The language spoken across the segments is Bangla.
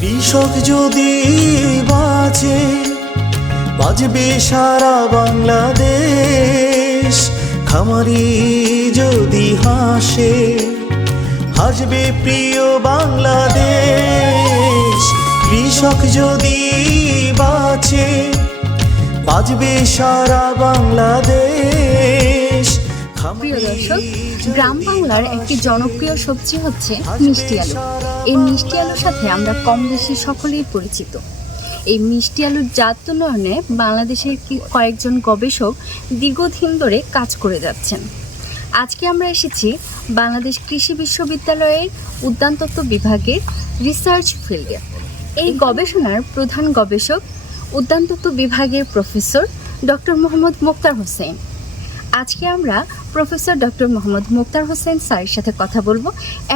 কৃষক যদি বাঁচে বাজবে সারা বাংলাদেশ। খামারি যদি হাসে, হাসবে প্রিয় বাংলাদেশ। কৃষক যদি বাঁচে বাজবে সারা বাংলাদেশ। প্রিয় দর্শক গ্রাম বাংলার একটি জনপ্রিয় সবজি হচ্ছে মিষ্টি আলু। এই মিষ্টি আলুর সাথে আমরা কম বেশি সকলেই পরিচিত। এই মিষ্টি আলুর জাত উন্নয়নে বাংলাদেশের কয়েকজন গবেষক দীর্ঘদিন ধরে কাজ করে যাচ্ছেন। আজকে আমরা এসেছি বাংলাদেশ কৃষি বিশ্ববিদ্যালয়ের উদ্যানতত্ত্ব বিভাগের রিসার্চ ফিল্ডে। এই গবেষণার প্রধান গবেষক উদ্যানতত্ত্ব বিভাগের প্রফেসর ডক্টর মোহাম্মদ মোক্তার হোসেন। আজকে আমরা প্রফেসর ডক্টর মোহাম্মদ মুক্তার হোসেন স্যারের সাথে কথা বলব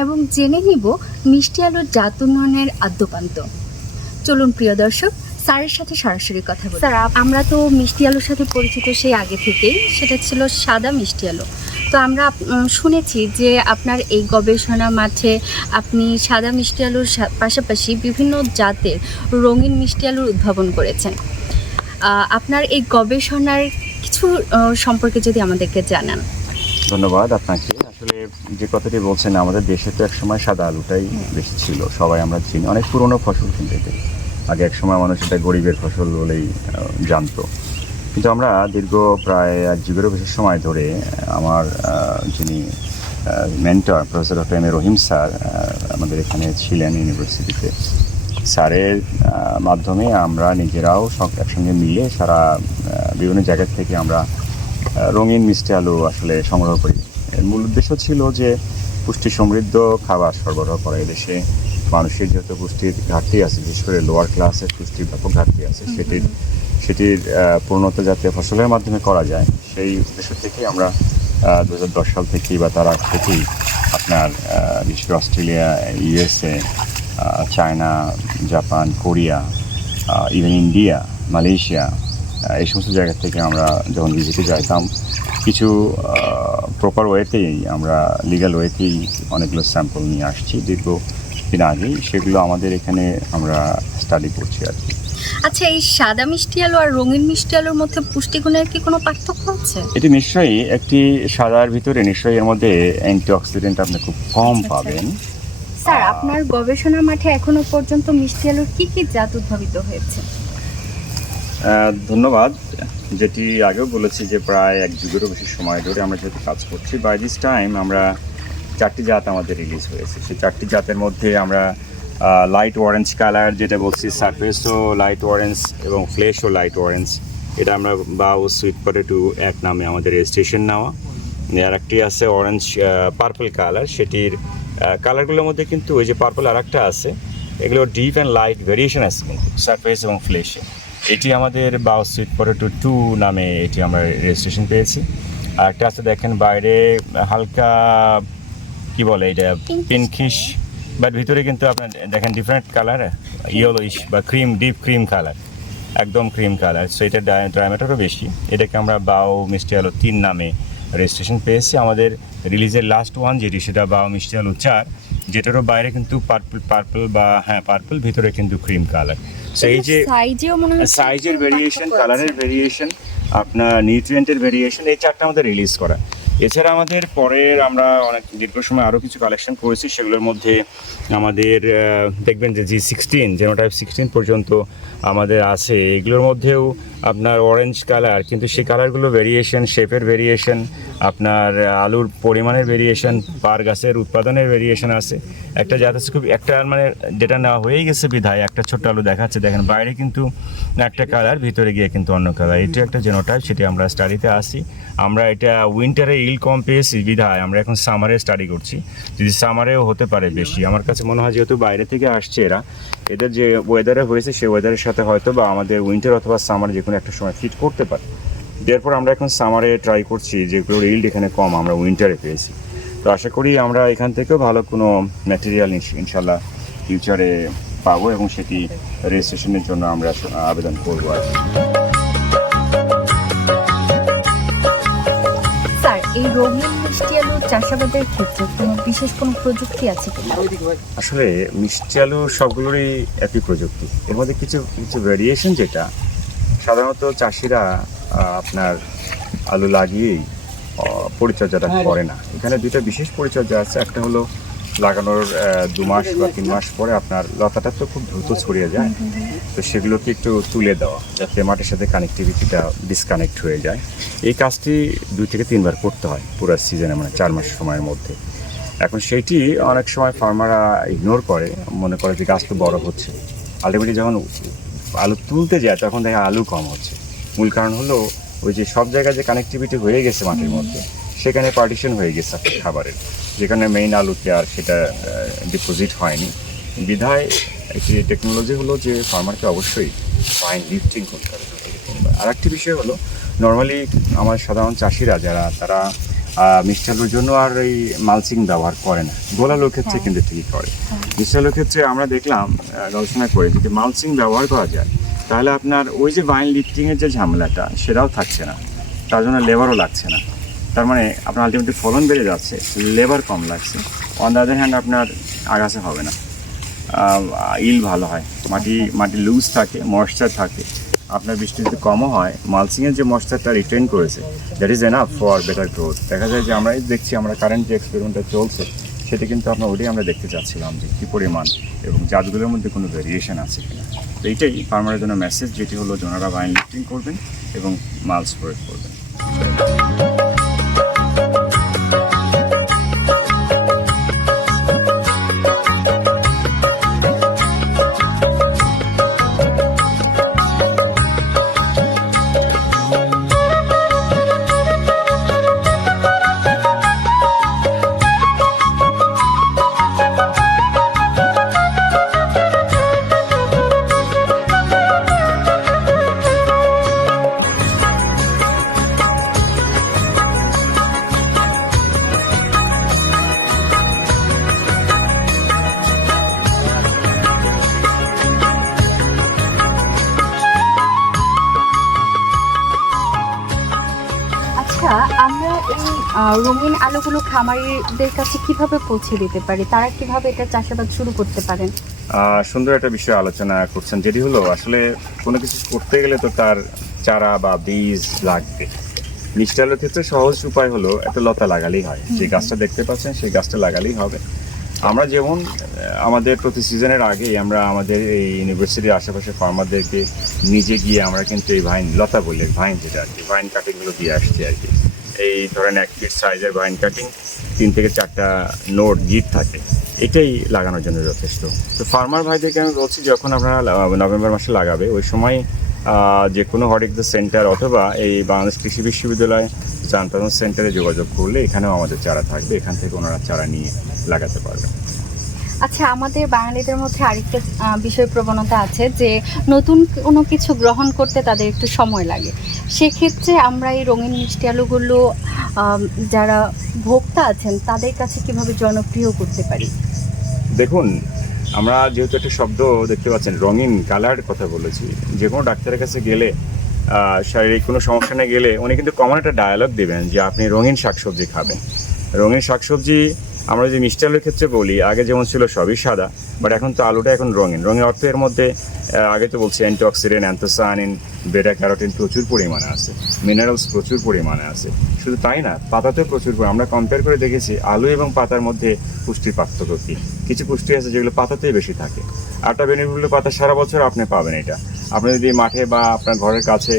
এবং জেনে নিব মিষ্টি আলুর জাত উন্নয়নের আদ্যপান্ত। চলুন প্রিয় দর্শক, স্যারের সাথে সরাসরি কথা বলি। স্যার আমরা তো মিষ্টি আলুর সাথে পরিচিত সেই আগে থেকেই, সেটা ছিল সাদা মিষ্টি আলু। তো আমরা শুনেছি যে আপনার এই গবেষণা মাঠে আপনি সাদা মিষ্টি আলুর পাশাপাশি বিভিন্ন জাতের রঙিন মিষ্টি আলুর উদ্ভাবন করেছেন। আপনার এই গবেষণার কিছু সম্পর্কে যদি আমাদেরকে জানান। ধন্যবাদ আপনাকে। আসলে যে কথাটি বলছেন, আমাদের দেশে তো একসময় সাদা আলুটাই বেশি ছিল। সবাই আমরা চিনি। অনেক পুরনো ফসল কিন্তু এটি। আগে একসময় মানুষ এটা গরিবের ফসল বলেই জানতো। কিন্তু আমরা দীর্ঘ প্রায় এক যুগেরও বেশি সময় ধরে আমার যিনি mentor professor doctor M A Rahim sir আমাদের এখানে ছিলেন ইউনিভার্সিটিতে। স্যারের মাধ্যমে আমরা নিজেরাও সব একসঙ্গে মিলে সারা বিভিন্ন জায়গা থেকে আমরা রঙিন মিষ্টি আলু আসলে সংগ্রহ করি। এর মূল উদ্দেশ্য ছিল যে পুষ্টি সমৃদ্ধ খাবার সরবরাহ করা এদেশে মানুষের যেহেতু পুষ্টির ঘাটতি আছে বিশেষ করে লোয়ার ক্লাসের পুষ্টির ব্যাপক ঘাটতি আছে সেটির সেটির পূর্ণতা যাতে ফসলের মাধ্যমে করা যায়। সেই উদ্দেশ্য থেকেই আমরা দু হাজার দশ সাল থেকেই বা তার আগ থেকেই আপনার বিশেষ করে Australia USA China Japan Korea even India Malaysia এই সমস্ত জায়গা থেকে আমরা যখন ভিজিটে যাইতাম কিছু প্রপার ওয়েতেই আমরা লিগ্যাল ওয়েতেই অনেকগুলো স্যাম্পল নিয়ে আসছি। দীর্ঘ দিন আগেই সেগুলো আমাদের এখানে আমরা স্টাডি করছি আর কি। আচ্ছা এই সাদা মিষ্টি আলু আর রঙিন মিষ্টি আলুর মধ্যে পুষ্টিগুণের কি কোনো পার্থক্য আছে? এটি নিশ্চয়ই একটি সাদার ভিতরে নিশ্চয়ই এর মধ্যে অ্যান্টিঅক্সিডেন্ট আপনি খুব কম আচ্ছা, পাবেন। স্যার আপনার গবেষণা মাঠে এখনও পর্যন্ত মিষ্টি আলুর কি কি জাত উদ্ভাবিত হয়েছে? ধন্যবাদ। যেটি আগেও বলেছি যে প্রায় এক যুগেরও বেশি সময় ধরে আমরা যেহেতু কাজ করছি বাই দিস টাইম আমরা চারটি জাত আমাদের রিলিজ হয়েছে। সেই চারটি জাতের মধ্যে আমরা লাইট অরেঞ্জ কালার যেটা বলছি সারফেসও লাইট অরেঞ্জ এবং ফ্লেশও লাইট অরেঞ্জ এটা আমরা বা ও সুইট পটেটো এক নামে আমাদের রেজিস্ট্রেশন নেওয়া। আর একটি আছে অরেঞ্জ পার্পল কালার সেটির কালারগুলোর মধ্যে কিন্তু ওই যে পার্পল আর একটা আছে। এগুলো ডিপ অ্যান্ড লাইট ভেরিয়েশন আছে কিন্তু সারফেস এবং ফ্লেশে এটি আমাদের বাউ সুইট পটেটো টু নামে এটি আমরা রেজিস্ট্রেশন পেয়েছি। আর একটা আছে দেখেন বাইরে হালকা কি বলে এটা. পিনকিশ বাট ভিতরে কিন্তু আপনার দেখেন ডিফারেন্ট কালার ইয়েলোইশ বা ক্রিম ডিপ ক্রিম কালার একদম ক্রিম কালার সো এটা ডায়ামিটারও বেশি। এটাকে আমরা বাউ মিষ্টি আলো তিন নামে রেজিস্ট্রেশন পেয়েছে। আমাদের রিলিজের লাস্ট ওয়ান যেটি সেটা বা মিষ্টি আলু চার যেটারও বাইরে কিন্তু পার্পল পার্পল বা হ্যাঁ পার্পল ভিতরে কিন্তু ক্রিম কালার সো এই যে সাইজের ভেরিয়েশন কালারের ভেরিয়েশন আপনার নিউট্রিয়েন্টের ভেরিয়েশন এই চারটা আমাদের রিলিজ করা। এছাড়া আমাদের পরের আমরা অনেক দীর্ঘ সময় আরও কিছু কালেকশন করেছি, সেগুলোর মধ্যে আমাদের দেখবেন যে জি সিক্সটিন জেনোটাইপ সিক্সটিন পর্যন্ত আমাদের আছে। এগুলোর মধ্যেও আপনার অরেঞ্জ কালার কিন্তু সেই কালারগুলো ভেরিয়েশন শেপের ভেরিয়েশন আপনার আলুর পরিমাণের ভেরিয়েশন পার গাছের উৎপাদনের ভেরিয়েশন আছে। একটা আছে খুব, একটা মানে যেটা নেওয়া হয়েই গেছে বিধায়, একটা ছোট্ট আলু দেখাচ্ছে, দেখেন বাইরে কিন্তু একটা কালার ভিতরে গিয়ে কিন্তু অন্য কালার এটা একটা জেনোটাইপ সেটি আমরা স্টাডিতে আসি। আমরা এটা উইন্টারে ইল কম পেয়েছি, বিধায়। আমরা এখন সামারে স্টাডি করছি। যদি সামারেও হতে পারে বেশি, আমার কাছে মনে হয় যেহেতু বাইরে থেকে আসছে এরা, এদের যে ওয়েদারে হয়েছে, সেই ওয়েদারের সাথে হয়তো বা আমাদের উইন্টার অথবা সামার যে কোনো একটা সময় ফিট করতে পারে। এরপর আমরা এখন সামারে ট্রাই করছি যেগুলোর ইল্ড এখানে কম, আমরা উইন্টারে পেয়েছি। তো আশা করি আমরা এখান থেকেও ভালো কোনো ম্যাটেরিয়াল ইনশাল্লাহ ফিউচারে পাবো এবং সেটি রেজিস্ট্রেশনের জন্য আমরা আবেদন করব আর কি। এই রঙিন মিষ্টি আলু চাষাবাদের ক্ষেত্রে কোনো বিশেষ কোনো প্রযুক্তি আছে কিনা আসলে মিষ্টি আলু সবগুলোরই একই প্রযুক্তি। এর মধ্যে কিছু কিছু ভ্যারিয়েশন যেটা সাধারণত চাষিরা আপনার আলু লাগিয়েই পরিচর্যাটা করে না। এখানে দুইটা বিশেষ পরিচর্যা আছে। একটা হলো লাগানোর দু মাস বা তিন মাস পরে আপনার লতাটা তো খুব দ্রুত ছড়িয়ে যায়। তো সেগুলোকে একটু তুলে দেওয়া, যাতে মাটির সাথে কানেক্টিভিটিটা ডিসকানেক্ট হয়ে যায়। এই কাজটি দুই থেকে তিনবার করতে হয় পুরো সিজনে মানে চার মাস সময়ের মধ্যে। এখন সেইটি অনেক সময় ফার্মাররা ইগনোর করে, মনে করে যে গাছ তো বড় হচ্ছে। আলটিমেটলি যখন আলু তুলতে যায়, তখন দেখে আলু কম হচ্ছে। মূল কারণ হলো, ওই যে সব জায়গায় যে কানেক্টিভিটি হয়ে গেছে মাটির মধ্যে সেখানে পার্টিশন হয়ে গেছে খাবারের। যেখানে মেইন আলুতে আর সেটা ডিপোজিট হয়নি। বিধায় একটি টেকনোলজি হলো যে ফার্মারকে অবশ্যই ফাইন লিফটিং করতে হবে। আর একটি বিষয় হলো নর্মালি আমার সাধারণ চাষিরা যারা তারা আহ, মিষ্টি আলুর জন্য আর এই মালচিং ব্যবহার করে না। গোলালুর ক্ষেত্রে হ্যাঁ। কিন্তু ঠিকই করে। মিষ্টি আলুর ক্ষেত্রে আমরা দেখলাম গবেষণা করে যদি মালচিং ব্যবহার করা যায় তাহলে আপনার ওই যে ভাইন লিফটিংয়ের যে ঝামেলাটা সেটাও থাকছে না। তার জন্য লেবারও লাগছে না। তার মানে আপনার আলটিমেটলি ফলন বেড়ে যাচ্ছে লেবার কম লাগছে। অন দ্য আদার হ্যান্ড আপনার আগাছে হবে না। ইল ভালো হয়, মাটি মাটি লুজ থাকে ময়েশ্চার থাকে, আপনার বৃষ্টি যদি কমও হয় মালসিংয়ের যে ময়েশ্চারটা রিটেন করেছে that is enough for better growth দেখা যায় যে আমরা এই দেখছি, আমরা কারেন্ট যে এক্সপেরিমেন্টটা চলছে, সেটা কিন্তু আপনার ওটাই আমরা দেখতে চাচ্ছিলাম যে কী পরিমাণ এবং জাতগুলোর মধ্যে কোনো ভেরিয়েশন আছে কিনা। তো এইটাই ফার্মারের জন্য মেসেজ যেটি হলো, জোনারা বাইন লিফটিং করবেন এবং মাল প্রয়োগ করবেন। রঙিন আলুগুলো খামারিদের কাছে কীভাবে পৌঁছে দিতে পারি? তারা কীভাবে এটা চাষাবাদ শুরু করতে পারেন? সুন্দর একটা বিষয় আলোচনা করছেন যেটি হলো আসলে কোনো কিছু করতে গেলে তো তার চারা বা বীজ লাগবে। মিষ্টি আলুর ক্ষেত্রে সহজ উপায় হলো একটা লতা লাগালেই হয়। যে গাছটা দেখতে পাচ্ছেন সেই গাছটা লাগালেই হবে। আমরা যেমন আমাদের প্রতি সিজনের আগেই আমরা আমাদের এই ইউনিভার্সিটির আশেপাশে ফার্মারদেরকে নিজে গিয়ে আমরা কিন্তু এই ভাইন লতা বলে ভাইন যেটা আর কি ভাইন কাটিংগুলো দিয়ে আসছি আর কি। এই ধরেন এক ফিট সাইজের ভাইন কাটিং তিন থেকে চারটা নোট গিট থাকে। এটাই লাগানোর জন্য যথেষ্ট। তো ফার্মার ভাইদেরকে আমি বলছি, যখন আপনারা নভেম্বর মাসে লাগাবে, ওই সময় যে কোনো হর্টিকালচার সেন্টার অথবা এই বাংলাদেশ কৃষি বিশ্ববিদ্যালয় জানতাম সেন্টারে যোগাযোগ করলে এখানেও আমাদের চারা থাকবে। এখান থেকে ওনারা চারা নিয়ে লাগাতে পারবে। আচ্ছা আমাদের বাঙালিদের মধ্যে আরেকটা বিষয় প্রবণতা আছে যে, নতুন কোনো কিছু গ্রহণ করতে তাদের একটু সময় লাগে। সেক্ষেত্রে আমরা এই রঙিন মিষ্টি আলুগুলো যারা ভোক্তা আছেন, তাদের কাছে কীভাবে জনপ্রিয় করতে পারি? দেখুন, আমরা যেহেতু একটা শব্দ দেখতে পাচ্ছেন, রঙিন কালার কথা বলেছি, যে কোনো ডাক্তারের কাছে গেলে শারীরিক কোনো সমস্যা নিয়ে গেলে উনি কিন্তু কমন একটা ডায়ালগ দেবেন যে আপনি রঙিন শাকসবজি খাবেন। রঙিন শাকসবজি আমরা যদি মিষ্টি আলুর ক্ষেত্রে বলি, আগে যেমন ছিল সবই সাদা বাট এখন তো আলুটা এখন রঙিন। রঙের অর্থ এর মধ্যে আগে তো বলছি অ্যান্টিঅক্সিডেন্ট অ্যান্থোসায়ানিন বেটা ক্যারোটিন প্রচুর পরিমাণে আছে মিনারেলস প্রচুর পরিমাণে আছে। শুধু তাই না, পাতাতেও প্রচুর আমরা কম্পেয়ার করে দেখেছি, আলু এবং পাতার মধ্যে পুষ্টির পার্থক্য কী? কিছু পুষ্টি আছে যেগুলো পাতাতেই বেশি থাকে। আটটা বেনিফিট পাতা সারা বছর আপনি পাবেন এটা। আপনি যদি মাঠে বা আপনার ঘরের কাছে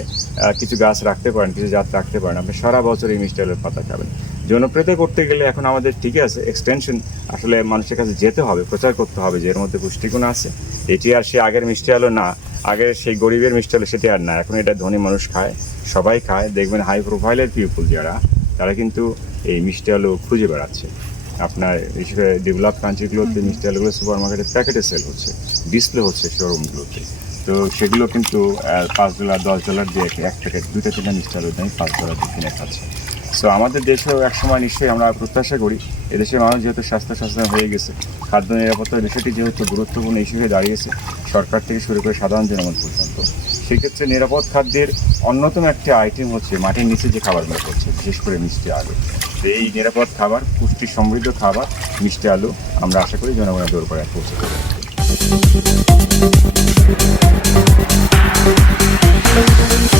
কিছু গাছ রাখতে পারেন কিছু জাত রাখতে পারেন। আপনি সারা বছর এই মিষ্টি আলুর পাতা খাবেন। জনপ্রিয়তা করতে গেলে এখন আমাদের ঠিকই আছে এক্সটেনশন আসলে মানুষের কাছে যেতে হবে প্রচার করতে হবে যে এর মধ্যে পুষ্টিগুণ আছে। এটি আর সে আগের মিষ্টি আলু না আগের সেই গরিবের মিষ্টি আলু সেটি আর না। এখন এটা ধনী মানুষ খায় সবাই খায়। দেখবেন হাই প্রোফাইলের পিপুল যারা তারা কিন্তু এই মিষ্টি আলু খুঁজে বেড়াচ্ছে। আপনার বিশেষ করে ডেভেলপ কান্ট্রিগুলোতে মিষ্টি আলুগুলো সুপার মার্কেটে প্যাকেটে সেল হচ্ছে ডিসপ্লে হচ্ছে শোরুমগুলোতে তো সেগুলো কিন্তু পাঁচ ডলার দশ ডলার দিয়ে এক প্যাকেট দুইটা তিনটা মিষ্টি আলুর দাম পাঁচ ডলার দিয়ে কিনে খাচ্ছে। সো আমাদের দেশেও একসময় নিশ্চয়ই আমরা প্রত্যাশা করি, এদেশের মানুষ যেহেতু স্বাস্থ্য সচেতন হয়ে গেছে, খাদ্য নিরাপত্তার বিষয়টি যেহেতু গুরুত্বপূর্ণ ইস্যু হয়ে দাঁড়িয়েছে, সরকার থেকে শুরু করে সাধারণ জনগণ পর্যন্ত, সেক্ষেত্রে নিরাপদ খাদ্যের অন্যতম একটি আইটেম হচ্ছে মাটির নিচে যে খাবারগুলো করছে বিশেষ করে মিষ্টি আলু। তো এই নিরাপদ খাবার, পুষ্টি সমৃদ্ধ খাবার, মিষ্টি আলু আমরা আশা করি জনগণের দৌড় পৌঁছে দেবো। Thank you.